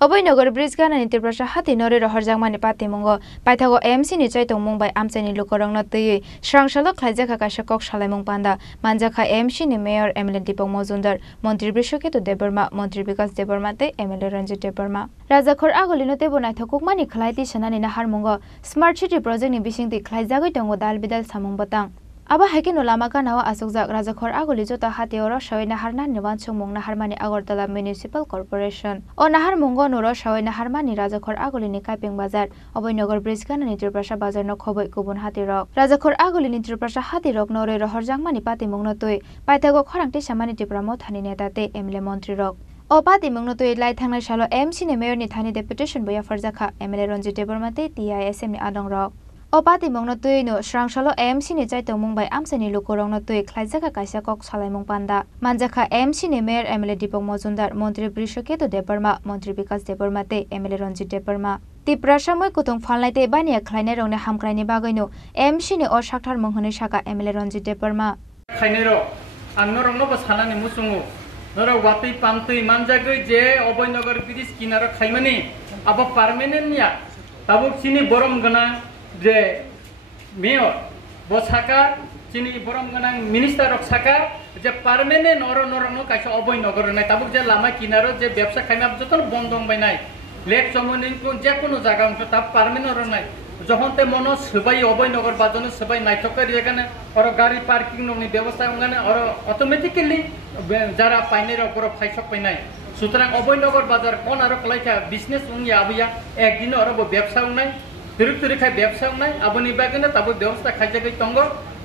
অবৈনগর bridge গানানি ত্রিপ্রাসা হাতি নরে রহরজাংমানি পাতিমুঙ্গ পাইথাগো এমসি ni চাইতং মুম্বাই আমচাইনি লুকরংনো তৈই স্রাংশালো খাইজাখা কাইসা কক সালাইমুং পান্দা মানজাখা MC ni mayor MLA Deepak Majumdar মন্ত্রী বৃষকেতু দেববর্মা মন্ত্রী বিকাশ দেববর্মা তে এমএলএ রঞ্জিত দেববর্মা রাজাখর আগলিনো তেবো নাইথকুকমানি খালাইতি সানানি নাহারমুঙ্গ স্মার্ট সিটি প্রজেক্টনি বিসিংতি খাইজাগৈ তঙ্গ দাল বিদাল সামুং বতাং aba haikino lama kanao asukjak rajakhor agoli jota hatioro shawai nahar na niwan chungmung naharmani agartala municipal corporation o nahar mungo noro shawai naharmani rajakhor agoli ni kaiping bazar oboinogor bridge kanani tirprasa bazar no khoboi kubun hatirok rajakhor agoli ni tirprasa hatirok nore rohor jangmani patimung no tui paithago khorangti samani tipramo thani neta te emle montri rok o patimung no tui lai thangnai salo mc ni mayor ni thani deputation boya farjakha emle ronjit deborma te tism ni adong rok o patimung no tui no srangshalo mc ni chaitong mumbai amsani lukorong no tui khlaijaka kaisa kok salaimung panda manjakha mc ni mayor emle dipok mojumdar মন্ত্রী বৃষকেতু দেববর্মা মন্ত্রী বিকাশ দেববর্মা তে MLA Ranjit Debbarma তিপ্রাসাময় কুতুং ফালনাইতে বানিয়া খাইনে রংনে হামক্রাইনি বাগৈনো MC ni o sakthar munghani saka MLA Ranjit Debbarma খাইনেরো আন্নরংনো বসানানি মুসুঙু নর ওয়াতি পামতই মানজাগৈ যে অবৈনগর ব্রিজ কিনারো খাইমানি আবা পার্মানেন্ট নিয়া তাবুক চিনি বরম গনা যে মেয়র বসাকা চিনি বরম গনা মিনিস্টার অফ সাকা যে পার্মানেন্ট নরনো কাইসা অবৈনগর নাই তাবুক যে লামা কিনারো যে ব্যবসা খাইমা যতন বন্ধ বাই নাই লেক সমনি যে কোনো জায়গা অংশ তা পার্মানেন্ট নাই যখন তে মনো সবাই অবৈনগর বাজনে সবাই নাইটকারি এখানে আর গাড়ি পার্কিং ননি ব্যবস্থা ওখানে আর অটোমেটিক্যালি যারা পাইনের উপর ফাইসক পাই নাই সুতরাং অবৈনগর বাজার কোন আর কলাইকা বিজনেস উনি আবিয়া একদিন আর ব্যবসা নাই তিরুক্তরি খাই ব্যবসা নাই আবনি বাগনে তাবো ব্যবস্থা খাইজাগৈ তঙ্গ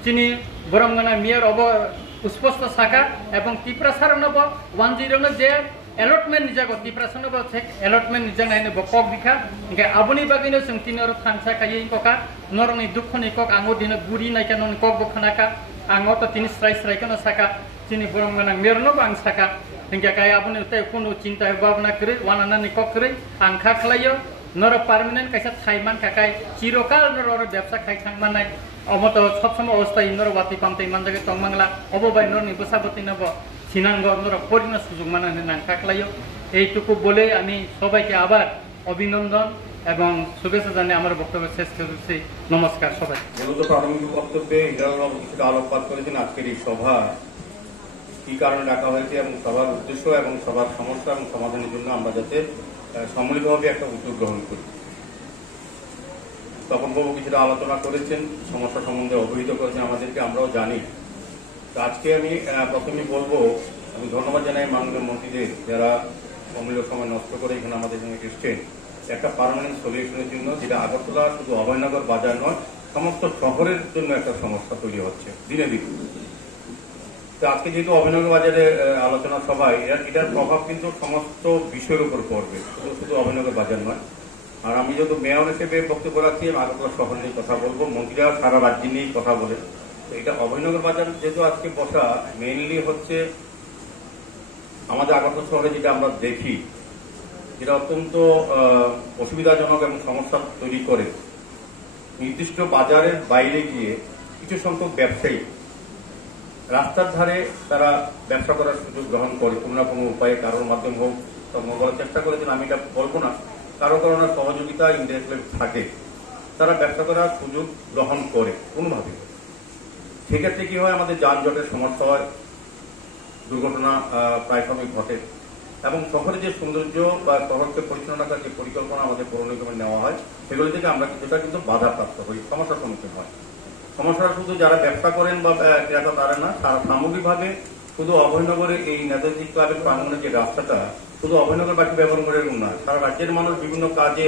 চিনি বরমগানা মেয়র অব স্পষ্ট শাখা এবং ত্রিপ্রাসার নব 10 যে allotment nijago tiprasano ba thek allotment nijang naine bokok dikha inga abuni bagino sung tinor thansa kayi koka noroni dukhoni kok ango dina guri naika non kok bokhanaka ango to tin strai kono saka tini borongana merno bang saka inga kay abuni te kono cinta bhavna kre wanana ni kok kre angkha khlayo nor permanent kaisa thaiman kakai chirokal nor ব্যবসা khai thangmanai omoto sobsomo অবস্থায় নর বাতি পামতে মানজাগে তংমাংলা অববাই নর নি বসাবতি নব সিনাঙ্গ নর পরিণ সুযোগ মানানে নাংকাকলাইও এইটুকু বলে আমি সবাইকে আবার অভিনন্দন এবং শুভেচ্ছা জানিয়ে আমার বক্তব্য শেষ করছি নমস্কার সবাই মূলত প্রারম্ভিক বক্তব্যে ইন্দ্রবাবু কিছুটা আলোকপাত করেছেন আজকের এই সভা কি কারণে ডাকা হয়েছে এবং সবার উদ্দেশ্য এবং সবার সমস্যা এবং সমাধানের জন্য আমরা যাতে সম্মিলিতভাবে একটা উদ্যোগ গ্রহণ করি তপনবাবু কিছুটা আলোচনা করেছেন সমস্যা সম্বন্ধে অবহিত করেছেন আমাদেরকে আমরাও জানি আজকে আমি প্রথমেই বলবো আমি ধন্যবাদ জানাই মাননীয় মন্ত্রীদের যারা অমূল্য সময় নষ্ট করে এখানে আমাদের সঙ্গে এসছেন একটা পার্মানেন্ট সলিউশনের জন্য যেটা আগরতলা শুধু অভয়নগর বাজার নয় সমস্ত শহরের জন্য একটা সমস্যা তৈরি হচ্ছে দিনে দিনে তো আজকে যেহেতু অভয়নগর বাজারে আলোচনা সভায় এটার প্রভাব কিন্তু সমস্ত বিষয়ের উপর পড়বে শুধু অভয়নগর বাজার নয় আর আমি যেহেতু মেয়র হিসেবে বক্তব্য রাখছি আগরতলা শহর নিয়ে কথা বলবো মন্ত্রীরা সারা রাজ্য নিয়েই কথা বলে এটা অভয়নগর বাজার যেহেতু আজকে বসা মেইনলি হচ্ছে আমাদের আগরতলা শহরে যেটা আমরা দেখি যেটা অত্যন্ত অসুবিধাজনক এবং সমস্যা তৈরি করে নির্দিষ্ট বাজারের বাইরে গিয়ে কিছু সংখ্যক ব্যবসায়ী রাস্তার ধারে তারা ব্যবসা করার সুযোগ গ্রহণ করে কোনো না কোনো উপায়ে কারোর মাধ্যমে হোক বলার চেষ্টা করেছেন আমি এটা বলবো না কারো কারণে সহযোগিতা ইনডাইরেক্টলি থাকে তারা ব্যবসা করার সুযোগ গ্রহণ করে কোনোভাবে সেক্ষেত্রে কি হয় আমাদের যানজটের সমস্যা হয় দুর্ঘটনা প্রায় সময় ঘটে এবং শহরে যে সৌন্দর্য বা শহরকে পরিচালনা করার যে পরিকল্পনা আমাদের পৌর নিগমে নেওয়া হয় সেগুলি থেকে আমরা কিছুটা কিন্তু বাধাপ্রাপ্ত হই সমস্যার সম্মুখীন হয় সমস্যাটা শুধু যারা ব্যবসা করেন বা ক্রেতা তারা না সারা সামগ্রিকভাবে শুধু অভয়নগরে এই নেতাজি ক্লাবের প্রাঙ্গণে যে রাস্তাটা শুধু অভয়নগরবাসী ব্যবহার করে এরকম না সারা রাজ্যের মানুষ বিভিন্ন কাজে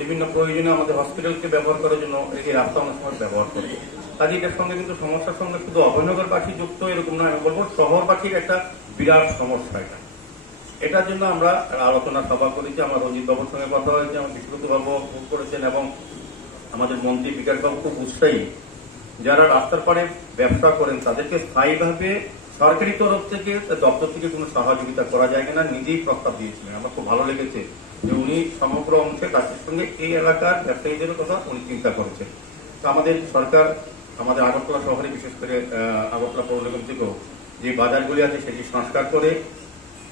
বিভিন্ন প্রয়োজনে আমাদের হসপিটালকে ব্যবহার করার জন্য এই রাস্তা অনেক সময় ব্যবহার করে কাজে এটার সঙ্গে কিন্তু সমস্যার সঙ্গে শুধু অভয়নগরবাসী যুক্ত এরকম না আমি বলবো শহরবাসীর একটা বিরাট সমস্যা এটার জন্য আমরা আলোচনা সভা করেছি আমার রঞ্জিত বাবুর সঙ্গে কথা হয়েছে আমার বিশ্বতভাবে ভোগ করেছেন এবং আমাদের মন্ত্রী বিকাশ বাবু খুব উৎসাহী যারা রাস্তার পাড়ে ব্যবসা করেন তাদেরকে স্থায়ীভাবে সরকারি তরফ থেকে দপ্তর থেকে কোনো সহযোগিতা করা যায় কিনা নিজেই প্রস্তাব দিয়েছিলেন আমার খুব ভালো লেগেছে যে উনি সমগ্র অংশে কাজের সঙ্গে এই এলাকার ব্যবসায়ীদের কথা উনি চিন্তা করেছেন তো আমাদের সরকার আমাদের আগরতলা শহরে বিশেষ করে আগরতলা পৌর নিগম থেকেও যে বাজারগুলি আছে সেটি সংস্কার করে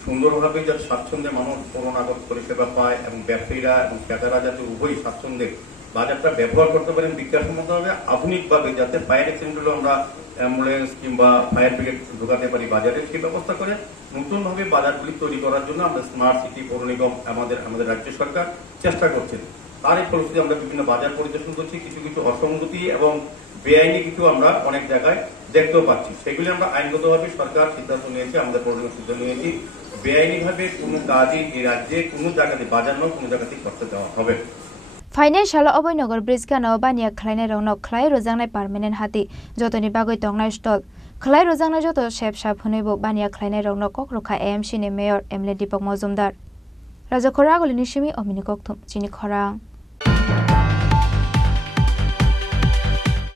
সুন্দরভাবে যাতে স্বাচ্ছন্দ্যে মানুষ পৌর নাগরিক পরিষেবা পায় এবং ব্যবসায়ীরা এবং ক্রেতারা যাতে উভয় স্বাচ্ছন্দ্যে বাজারটা ব্যবহার করতে পারেন বিজ্ঞানসম্মতভাবে আধুনিকভাবে, যাতে ফায়ার এক্সিডেন্ট আমরা অ্যাম্বুলেন্স কিংবা ফায়ার ব্রিগেড ঢোকাতে পারি বাজারে, সেই ব্যবস্থা করে নতুনভাবে বাজারগুলি তৈরি করার জন্য আমরা স্মার্ট সিটি পৌর নিগম আমাদের রাজ্য সরকার চেষ্টা করছেন। তার এই ফলশ্রুতি আমরা বিভিন্ন বাজার পরিদর্শন করছি, কিছু কিছু অসঙ্গতি এবং বেআইনি কিছু আমরা অনেক জায়গায় দেখতেও পাচ্ছি। সেগুলি আমরা আইনগতভাবে সরকার সিদ্ধান্ত নিয়েছে, আমাদের পৌর নিগম সিদ্ধান্ত নিয়েছি, বেআইনিভাবে কোনো কাজই এই রাজ্যে কোনো জায়গাতে বাজার নয় কোনো জায়গাতেই করতে দেওয়া হবে। ফাইনাল অবৈনগর ব্রিজ গানো বানিয়া খাইনাই রংনো খাই রোজাংনাই পার্মানেন্ট হাতি যতনি বাগৈ তংনাই স্টল খাই রোজাংনাই যত শেপ সাপ হনैबो বানিয়া খাইনাই রংনো ককরখা এএমসি नि मेयर एमएलए दीपक मजुमदार राजा खरा गलिनि सिमी अमिनि कक्थुम चिनि खरां।